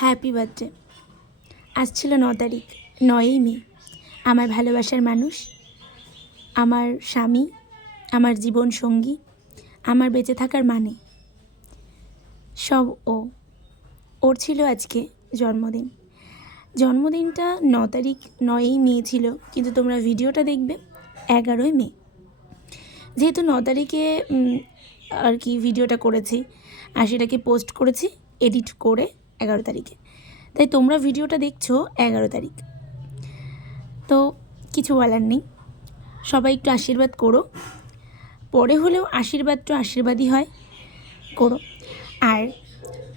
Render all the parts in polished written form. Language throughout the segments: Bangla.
Happy birthday. আজ ছিল 9 তারিখ, 9ই মে। আমার ভালোবাসার মানুষ, আমার স্বামী, আমার জীবন সঙ্গী, আমার বেঁচে থাকার মানে সব ওর ছিল আজকে জন্মদিন। জন্মদিনটা 9 তারিখ 9ই মে ছিল, কিন্তু তোমরা ভিডিওটা দেখবে 11ই মে। যেহেতু 9 তারিখে আর কি ভিডিওটা করেছি আর সেটাকে পোস্ট করেছি এডিট করে 11 তারিখে, তাই তোমরা ভিডিওটা দেখছো 11 তারিখ। তো কিছু বলার নেই, সবাই একটু আশীর্বাদ করো, পরে হলেও আশীর্বাদটা আশীর্বাদই হয়, করো। আর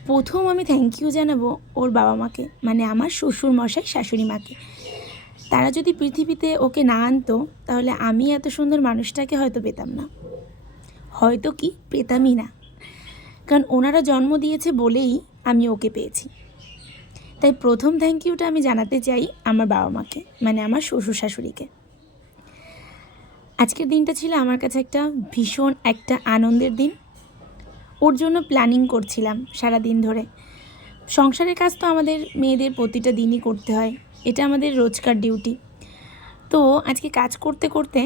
প্রথম আমি থ্যাংক ইউ জানাবো ওর বাবা মাকে, মানে আমার শ্বশুর মশাই শাশুড়ি মাকে। তারা যদি পৃথিবীতে ওকে না আনতো তাহলে আমি এত সুন্দর মানুষটাকে হয়তো পেতাম না, হয়তো কি পেতামই না, কারণ ওনারা জন্ম দিয়েছে বলেই আমি ওকে পেয়েছি। তাই প্রথম থ্যাংক ইউটা আমি জানাতে চাই আমার বাবা মাকে, মানে আমার শ্বশুর শাশুড়িকে। আজকের দিনটা ছিল আমার কাছে ভীষণ একটা আনন্দের দিন। ওর জন্য প্ল্যানিং করছিলাম সারা দিন ধরে। সংসারের কাজ তো আমাদের মেয়েদের প্রতিটা দিনই করতে হয়, এটা আমাদের রোজকার ডিউটি। তো আজকে কাজ করতে করতে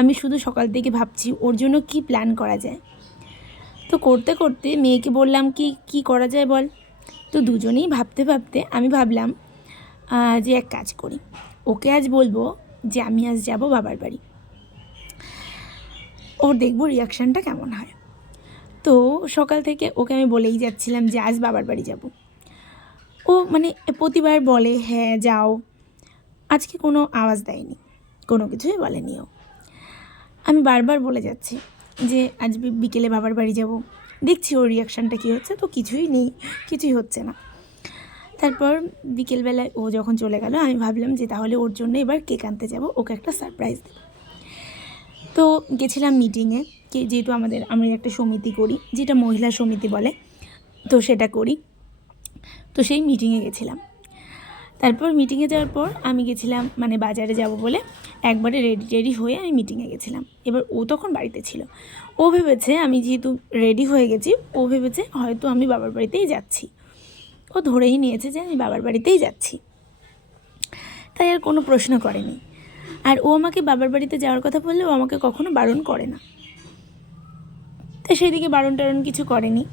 আমি শুধু সকাল থেকে ভাবছি ওর জন্য কি প্ল্যান করা যায়। তো করতে করতে মেয়েকে বললাম কি করা যায় বল। তো দুজনেই ভাবতে ভাবতে আমি ভাবলাম যে এক কাজ করি, ওকে আজ বলবো যে আমি আজ যাব বাবার বাড়ি, ওর দেখবো রিয়াকশানটা কেমন হয়। তো সকাল থেকে ওকে আমি বলেই যাচ্ছিলাম যে আজ বাবার বাড়ি যাব। ও মানে প্রতিবার বলে হ্যাঁ যাও, আজকে কোনো আওয়াজ দেয়নি, কোনো কিছুই বলেনি ও। আমি বারবার বলে যাচ্ছি যে আজ বিকেলে বাবার বাড়ি যাব, দেখছি ওর রিয়াকশানটা কী হচ্ছে। তো কিছুই নেই, কিছুই হচ্ছে না। তারপর বিকেলবেলায় ও যখন চলে গেল, আমি ভাবলাম যে তাহলে ওর জন্য এবার কেক আনতে যাব, ওকে একটা সারপ্রাইজ দেব। তো গেছিলাম মিটিংয়ে, যেহেতু আমরা একটা সমিতি করি, যেটা মহিলা সমিতি বলে, তো সেটা করি। তো সেই মিটিংয়ে গেছিলাম। তারপর মিটিংয়ে যাওয়ার পর আমি গেছিলাম মানে বাজারে যাব বলে একবারে রেডি হয়ে আমি মিটিংয়ে গেছিলাম। এবার ও তখন বাড়িতে ছিল। ও ভেবেছে আমি যেহেতু রেডি হয়ে গেছি, ও ভেবেছে হয়তো আমি বাবার বাড়িতেই যাচ্ছি। ও ধরেই নিয়েছে যে আমি বাবার বাড়িতেই যাচ্ছি, তাই আর কোনো প্রশ্ন করেনি। আর ও আমাকে বাবার বাড়িতে যাওয়ার কথা বললে ও আমাকে কখনো বারণ করে না, তাই সেদিকে বারণ টারণ কিছু করেনি।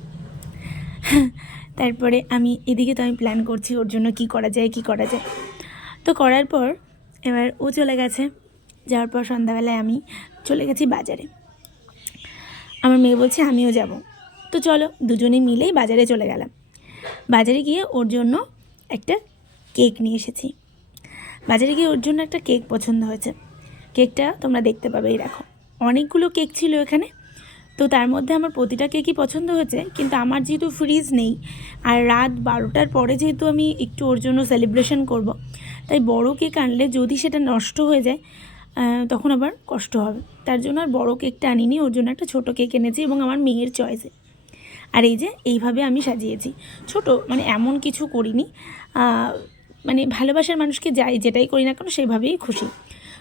তারপরে এদিকে তো আমি প্ল্যান করছি ওর জন্য কি করা যায়। তো করার পর এবার ও চলে গেছে। যাওয়ার পর সন্ধ্যাবেলায় আমি চলে গেছি বাজারে। আমার মেয়ে বলছে আমিও যাব, তো চলো দুজনে মিলেই বাজারে চলে গেলাম। বাজারে গিয়ে ওর জন্য একটা কেক নিয়ে এসেছি। বাজারে গিয়ে ওর জন্য একটা কেক পছন্দ হয়েছে। কেকটা তোমরা দেখতে পাবে, এই দেখো অনেকগুলো কেক ছিল এখানে। তো তার মধ্যে আমার প্রতিটা কেকই পছন্দ হয়েছে, কিন্তু আমার যেহেতু ফ্রিজ নেই আর রাত 12টার পরে যেহেতু আমি একটু ওর জন্য সেলিব্রেশন করব, তাই বড় কেক আনলে যদি সেটা নষ্ট হয়ে যায় তখন আবার কষ্ট হবে। তার জন্য আর বড় কেকটা আনিনি, ওর জন্য একটা ছোটো কেক এনেছি এবং আমার মেয়ের চয়েসে। আর এই যে এইভাবে আমি সাজিয়েছি, ছোট মানে এমন কিছু করিনি, মানে ভালোবাসার মানুষকে যেটাই করি না কেন সেইভাবেই খুশি।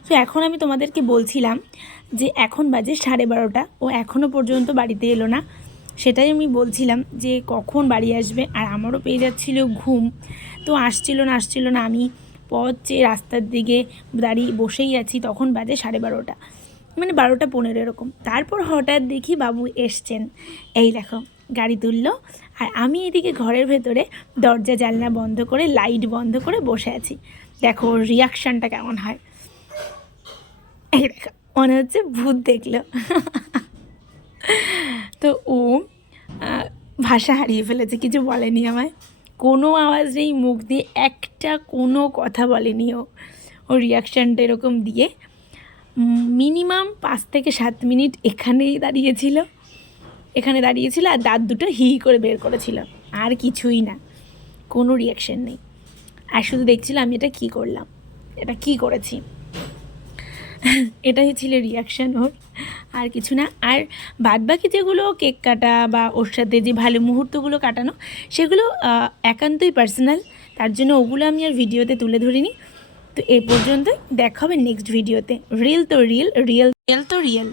তো এখন আমি তোমাদেরকে বলছিলাম যে এখন বাজে 12:30, ও এখনও পর্যন্ত বাড়িতে এলো না। সেটাই আমি বলছিলাম যে কখন বাড়ি আসবে, আর আমারও পেয়ে যাচ্ছিল ঘুম। তো আসছিল না, আমি পথ চেয়ে রাস্তার দিকে দাঁড়িয়ে বসেই আছি। তখন বাজে 12:30, মানে 12:15 এরকম। তারপর হঠাৎ দেখি বাবু এসছেন, এই দেখো গাড়ি তুললো, আর আমি এদিকে ঘরের ভেতরে দরজা জানলা বন্ধ করে লাইট বন্ধ করে বসে আছি। দেখো ওর রিয়াকশানটা কেমন হয়। এই দেখো মনে হচ্ছে ভূত দেখলো। তো ও ভাষা হারিয়ে ফেলেছে, কিছু বলেনি আমায়, কোনো আওয়াজ নেই, মুখ দিয়ে একটা কোনো কথা বলেনি ও। ওর রিয়াকশানটা এরকম দিয়ে মিনিমাম 5 থেকে 7 মিনিট এখানে দাঁড়িয়েছিল আর দাঁত দুটো হি করে বের করেছিল, আর কিছুই না, কোনো রিয়াকশান নেই। আর শুধু দেখছিল আমি এটা কী করলাম, এটা কী করেছি, এটাই ছিল রিয়াকশান ওর, আর কিছু না। আর বাদবাকি যেগুলো কেক কাটা বা ওর সাথে যে ভালো মুহূর্তগুলো কাটানো, সেগুলো একান্তই পার্সোনাল, তার জন্য ওগুলো আমি আর ভিডিওতে তুলে ধরিনি। তো এ পর্যন্তই, দেখা হবে নেক্সট ভিডিওতে। রিয়েল তো রিয়েল।